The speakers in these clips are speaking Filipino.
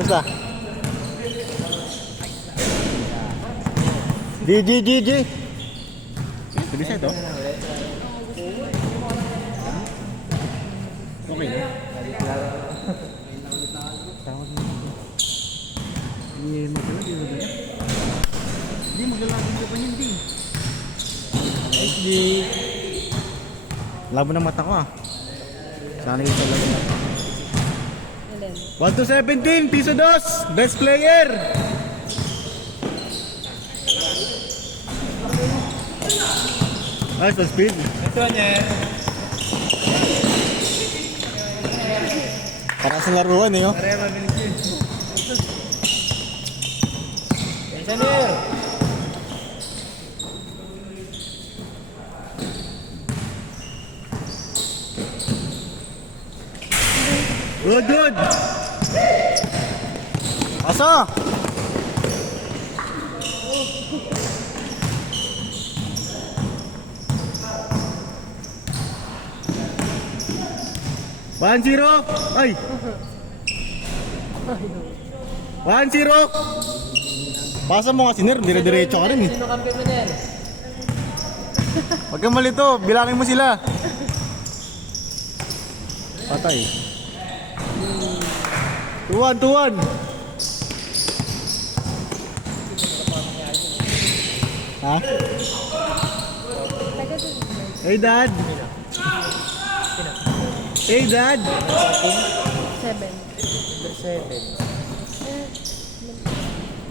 Basta. G. Pwede siya ito? Okay na. Hindi, maglalagay ko pa hindi. Labo ng mata ko ah. Sana yung talaga na. 1 to 17, piso dos, best player. Nice, the speed. Ito niya. Parang sa laruan eh, oh. Pare mabilis yun. Engineer. Good. Asa? One zero. Ay. 1-0. Pasa mo kasi Ner, dire-diretso ka rin eh. Sino kampi mo Ner? Huwag kang malito, bilangin mo sila. Patay. 2-1. Ha? Hey dad. Hey dad. 7.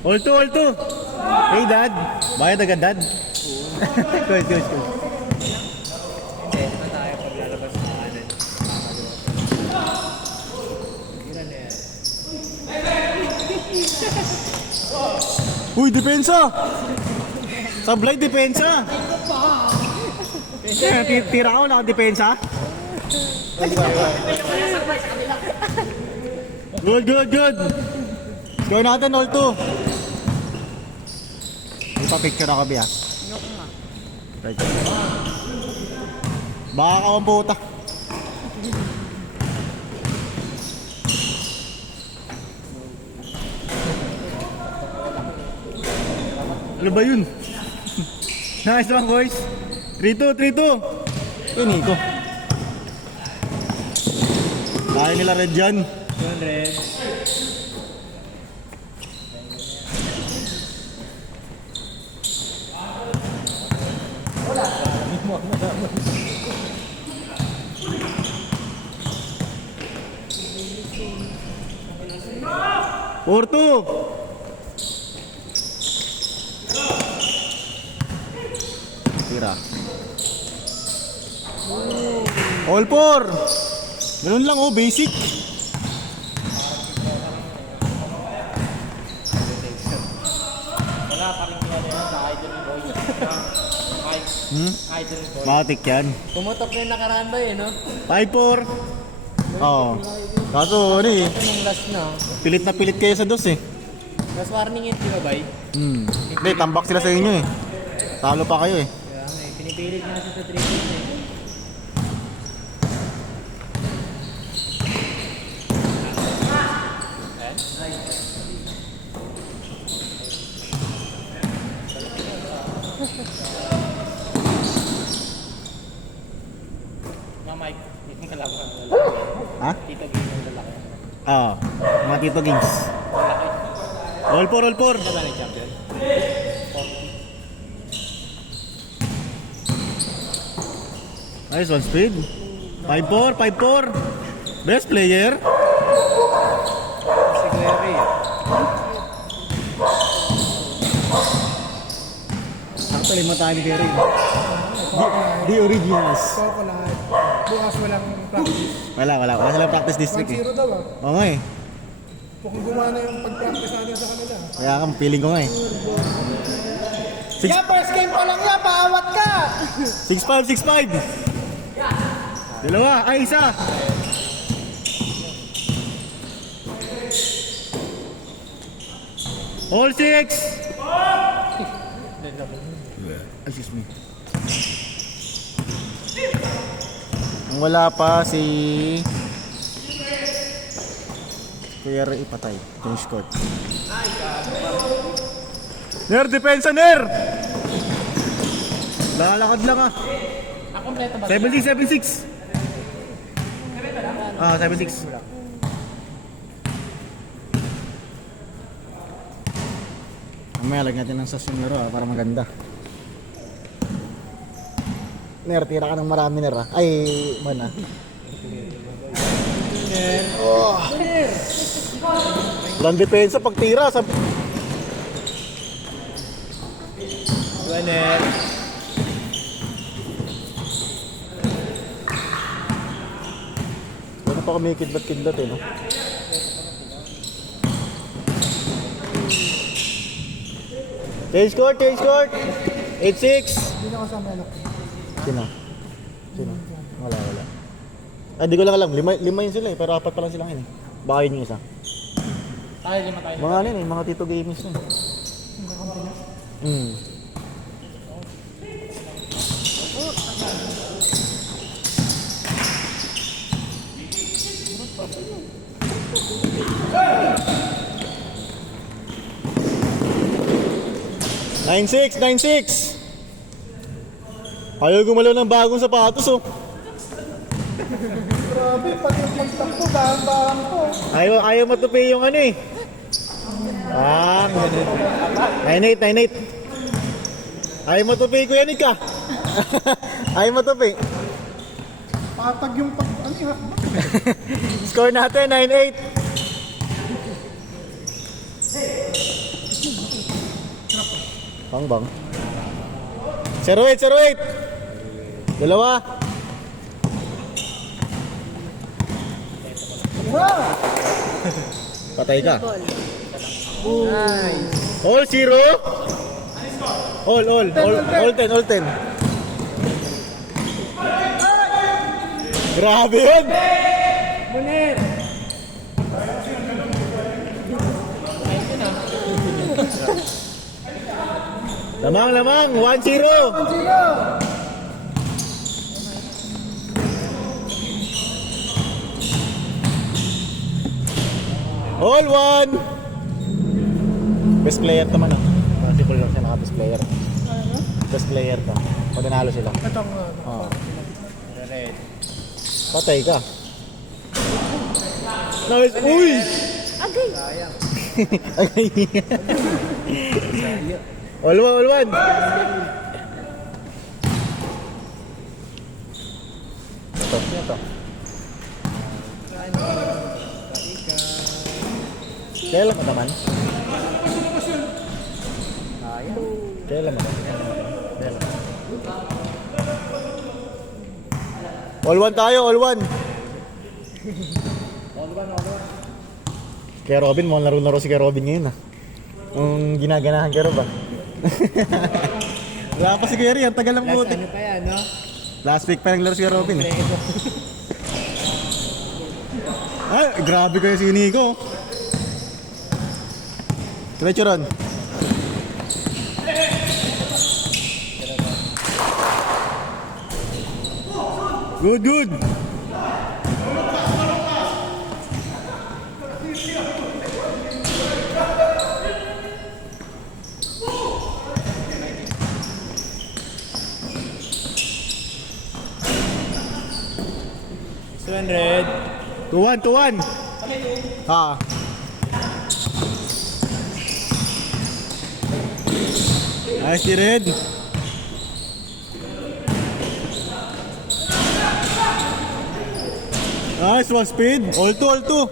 All two. Hey dad. Bayad agad dad. Good. Hindi, ito tayo paglalabas na kanan. Ilan na yan? Uy, depensa! Sablay, depensa! Tira ko, naka-depensa? Good. Gawin natin, all two. Ipa-picture ako, Bia. Right. Baka ka ang puta. Ano ba yun? Nice one boys. 3-2. Yun ko. Kaya nila red yan. 200. Porto. Tira. All four. Ganun lang oh, basic. Wala pa rin yan sa idol boy. Idol boy. Matik yan. Pumutok na yung nakaraan ba yun, no? 5-4. Oo. Kaso ano eh, Ito yung last na. pilit na pilit kayo sa dos eh. Last warning yun, di ba, bay? Hindi, tambak sila sa inyo eh. Talo pa kayo eh. Kaya nga eh, pinipilit nga siya sa 3 points eh. Mga Mike, hindi mo kalaban. Ha? Tito Game yung lalaki. Oo. Mga Tito Games. All four. Ano ba nag-champion? Nice one speed. 5-4. Best player. Si Guerri. Actually, matahan ni Kerry. The originals. Ikaw ko lahat. Bukas walang practice. Wala silang practice district eh. 1-0 daw ah. Oo nga eh. Mukhang gumana yung pag-practice natin sa kanila. Kaya ka, feeling ko nga eh. Yeah, first game pa lang yan, paawat ka! 6-5. Dalawa, ay isa. All 6. Excuse me. Ang wala pa si KRA patay. Finish court. Ner, depensa, Ner! Lalakad lang ah. Kompleto ba? 76. Ah, 76. Mamaya lagyan natin ng sas yung laro para maganda. Ner, tira ka ng marami, Ner ah. Ay, man ah. Oh. Walang depensa pag tira. Ner. Ano pa kami kidlat-kidlat eh, no? Change court, change court! 8-6! Hindi na kasama yan. Sino? Sino? Wala. Ay, di ko lang alam. Lima yun sila eh, pero apat pa lang silang yun eh. Baka yun yung isa. Tayo, lima tayo. Mga ano yun eh, mga Tito Gamers yun. Hmm. Nine six. Ayaw gumalaw ng bagong sapatos oh. Grabe, pati yung pagtakbo, dahan-dahan ko. Ayaw matupi yung ano eh. Ah, 9-8. Ayaw matupi ko yan ka. Ayaw matupi. Patag yung ano yun. Score natin 9-8. Bang. 0-8. Dalawa. Patay ka. Nice. All 0. All 10. Grabe yun. Munir! Lamang 1-0. All 1. Best player naman ah. Multiple lang siya naka-best player. Best player ka. Pag nanalo sila. Ito ang Red. Patay ka. Nice. Uy! Agay. All 1. Ito. Kailan mo naman? Kailan mo naman? All 1 tayo, all 1. Kaya Robin, mo laro si Kaya Robin ngayon ah. Yung ginaganahan ka rin ba? Wala pa si Kuya Ri, ang tagal ng Last buti. ano pa yan, no? Last week pa naglaro si Kuya Robin eh. Ay, grabe kayo si Nico. Diretso ron. Good. Red. 2-1. Ah. Nice, si Red. Nice, one speed. All two.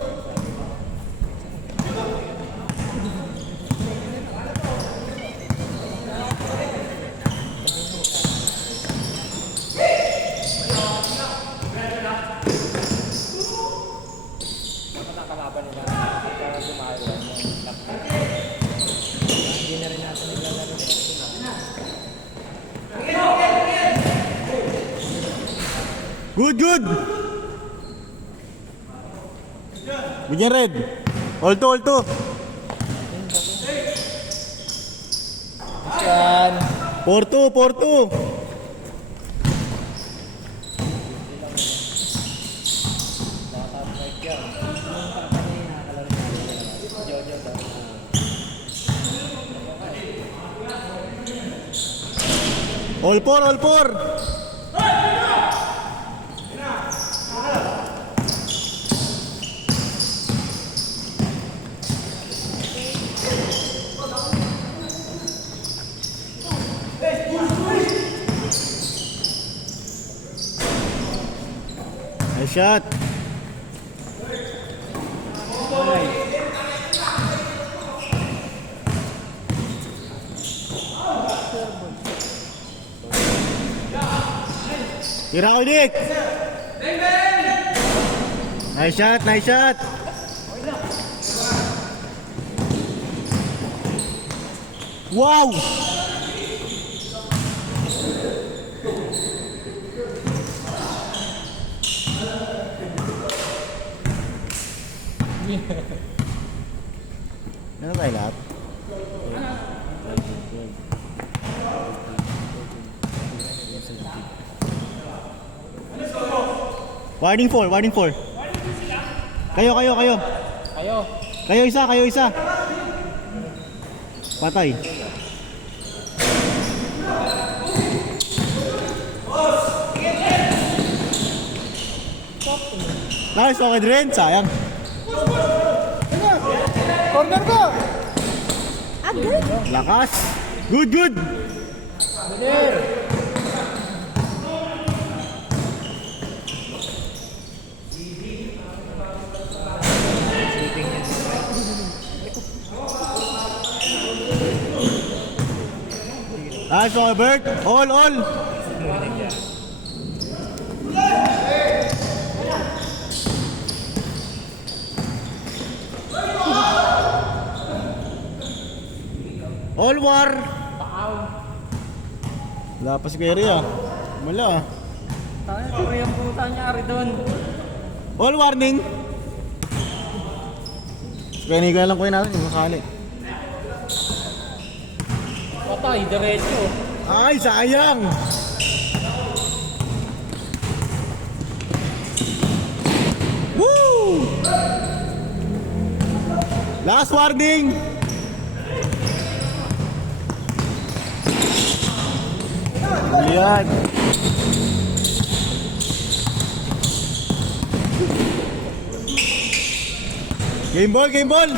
Good. Bigyan Red. All two. Yan. 4-2. All four, all four. Nice shot. Tira ulit. Nice shot, nice shot. Wow! Ano tayo lahat? Warning 4, warning 4. Kayo. Kayo. Kayo isa. Patay. Nice, okay din. Sayang. Corner ko! Agad. Lakas. Good. Munir. Nice, okay, Bert. All. All war. Wala pa si Kerry ah. Wala ah. Tayo yung puta niya ari doon. All warning. Kaya hindi ko na lang kuhin natin yung makali. Patay, diretso. Ay, sayang! Woo! Last warning! Ayan! Game ball!